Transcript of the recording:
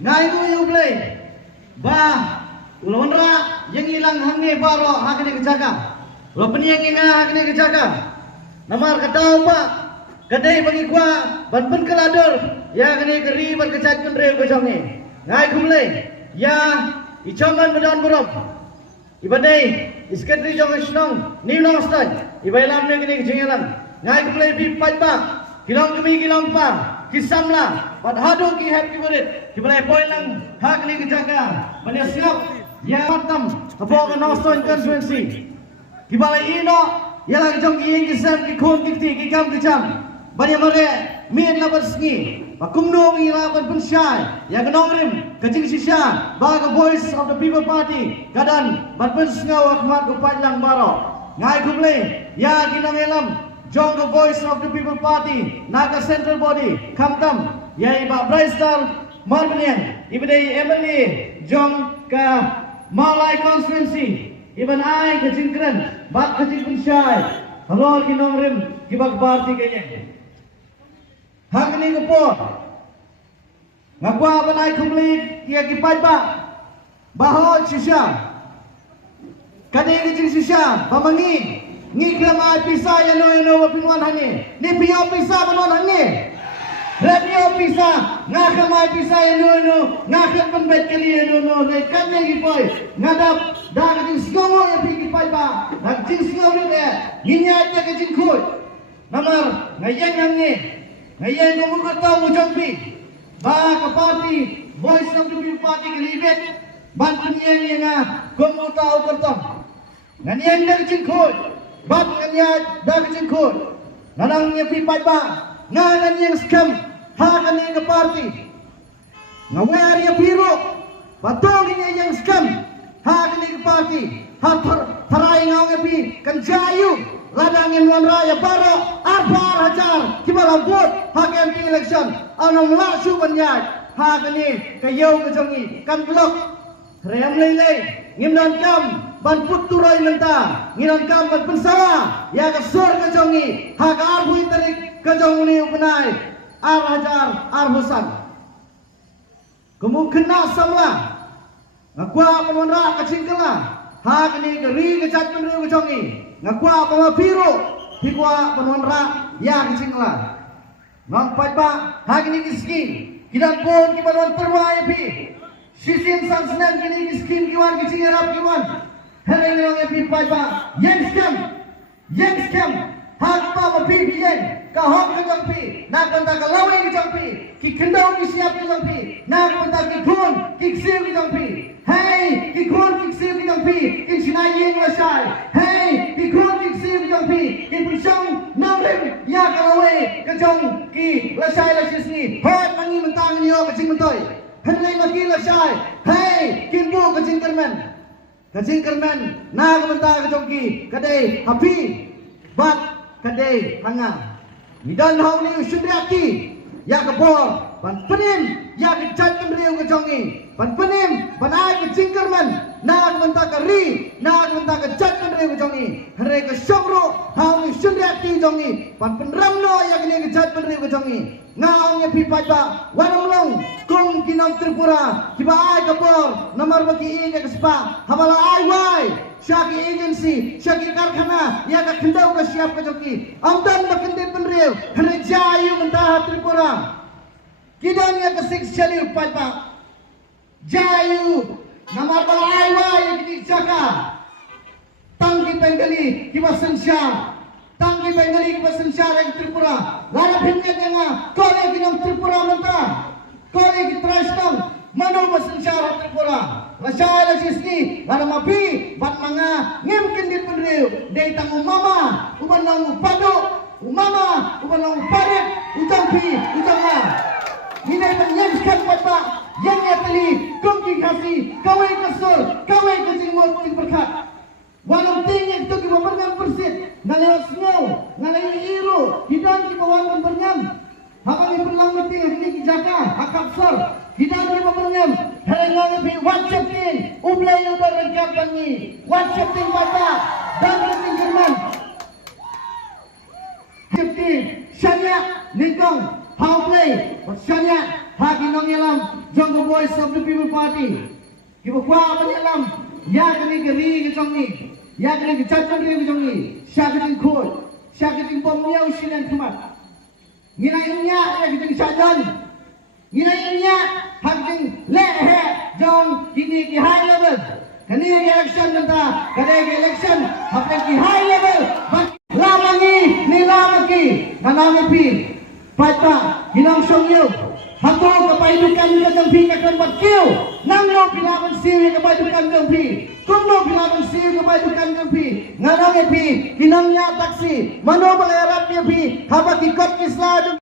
ngai ko yublay ba ulonra yang ilang hangi baro hakni kejaga lo penyang inga hakni kejaga namar katau pa kadai bagi kwa ban pen kelador ya kini keri ban kecat pen reu kosongi ngai kumlay ya ichongan badan borom ibadai iskatri jong snong ni long stan ibailam ne kini jingelang ngai kumlay pi patba kilong kemi kilong pa kisamla but hado ki happy birthday kibalai poilang hak ni kejaga bani siap ya matam apo ka noston constituency kibalai ino yalang jong ing kisam ki khon ki ti ki kam ki cham bani mare min labar sngi bakumno ngi labar pensyai ya ganongrim kajing sisha baga voice of the people party kadan batpen sngau akmat upailang baro ngai kumle ya kinangelam Jong the voice of the people party, naga central body, kamtam, ya iba Braistal, Marbanian, iba day Emily, Jong ka Malay constituency, iban ay kajingkran, bat kajingkran syai, rol kinongrim, kibag party kanya. Hagni kapor, ngakwa banay kumlit, kia kipad ba, bahod sisya, kani kajing sisya, pamangi, ni kama pisa ya no pinwan hani ni pio pisa pinwan hani radio pisa nga kama pisa ya no nga kan bet kali ya no ne kan ne gi boy ngadap da ga singo ya pi pai ba da jing singo ni ne ginya ya ga jing khoi namar ngayen hangi ngayen ko mu ta mu jong pi ba ka party voice of the people party ke libet ban punyen ya nga ko mu ta u kertom nganian da jing khoi bat nganya dah kejengkut nanang nya pipai ba ngan yang scam ha kan yang party ngawar ya biru patong nya yang scam ha kan yang party ha tarai ngau pi kan jayu ladang yang wan raya baro apar hajar kibala vote ha kan election anong la su banyai ha kan ni kayau kejongi kan blok rem lele ngimnan kam ban puturai menta ngiran kam ban pensawa ya ka sur ka jongi ha ka arbu interik ka jongni upanai ar hajar ar husan kemungkinan samla ngakwa pemonra ka cingkela ha kini geri ka cat penri ka jongi ngakwa pama biru hikwa pemonra ya ka cingkela nampai ba ha kini kiski kidan pon ki balon terwai pi sisin sansnan kini kiskin kiwan kicingarap kiwan hari ini orang yang pai ba yang scam hak pa ma pi yen ka hok ka jang pi na kan ta ka lawi ki jang pi ki kendau ki siap ki jang pi na kan ta ki khun ki siap ki jang pi hey ki khun ki siap ki jang pi ki sinai yeng la sai hey ki khun ki siap ki jang pi ki pusong namrim ya ka lawi ka jang ki la sai la sisni hot mangi mentang ni yo ka jing mentoi henlai ma ki la sai hey kin bu ka jing kermen kajing kermen na kamenta kajongki kadai happy bat kadai hanga midan hau ni usyudriaki ya kabor ban penim ya kejat kendriu kajongi ban penim ban ai kajing kermen na kamenta kari na kamenta kejat kendriu kajongi hare ka syokro hau ni usyudriaki jongi ban penramno ya kini kejat kendriu kajongi ngaong ya pipai ba wanamlong kung kinong Tripura kiba ay kabor namar bagi iya kespa habala ay wai syaki agency syaki karkhana ya ka kendau ka siap ka joki amdan bakende penriu hare jayu mentah Tripura kidan ya ka six chali upai ba jayu namar bala ay wai kini jaka tangki pengali kiba sensya tangki bengali ke sensyara di Tripura lara pinnya denga kole kinong Tripura menta kole ki trastam manu sensyara Tripura lasai la sisni lara mapi bat manga ngimkin di penriu dei tangu mama uban lang padu mama uban lang parit utang pi utang ma hinay penyem skan papa yang ya tali kumki kasi kawai kasur kawai kajingmot ting berkat walau tinggi itu kita bernyam persit ngalai snow ngalai iru hidan kita walau bernyam hakali perlang mati ini kijaka akap sor hidan kita bernyam hari ngalai whatsapp ting ublay yang berengkap kami whatsapp ting mata dan ting Jerman whatsapp ting syanya nikong how play Pasyanya hagi nong yalam jong the voice of the people party kiba kwa man yalam ya kani gari ke jong ni ya kani ke chat kan ke jong ni syakatin khoi syakatin pom niau sinan khamat ngina inya ya kiting sadan ngina inya hagi le he jong kini ki high level kani election nanta kani election hapne ki high level lamangi nilamaki nanami pi Pata, hinang songyo. Hato kapaidukan ka ng pi kakon batkiw. Nang no pilaban siya kapaidukan ng pi. Kung no pilaban siya kapaidukan ng pi. Nganang pi, hinang niya taksi. Mano balayarap niya pi. Habang ikot isla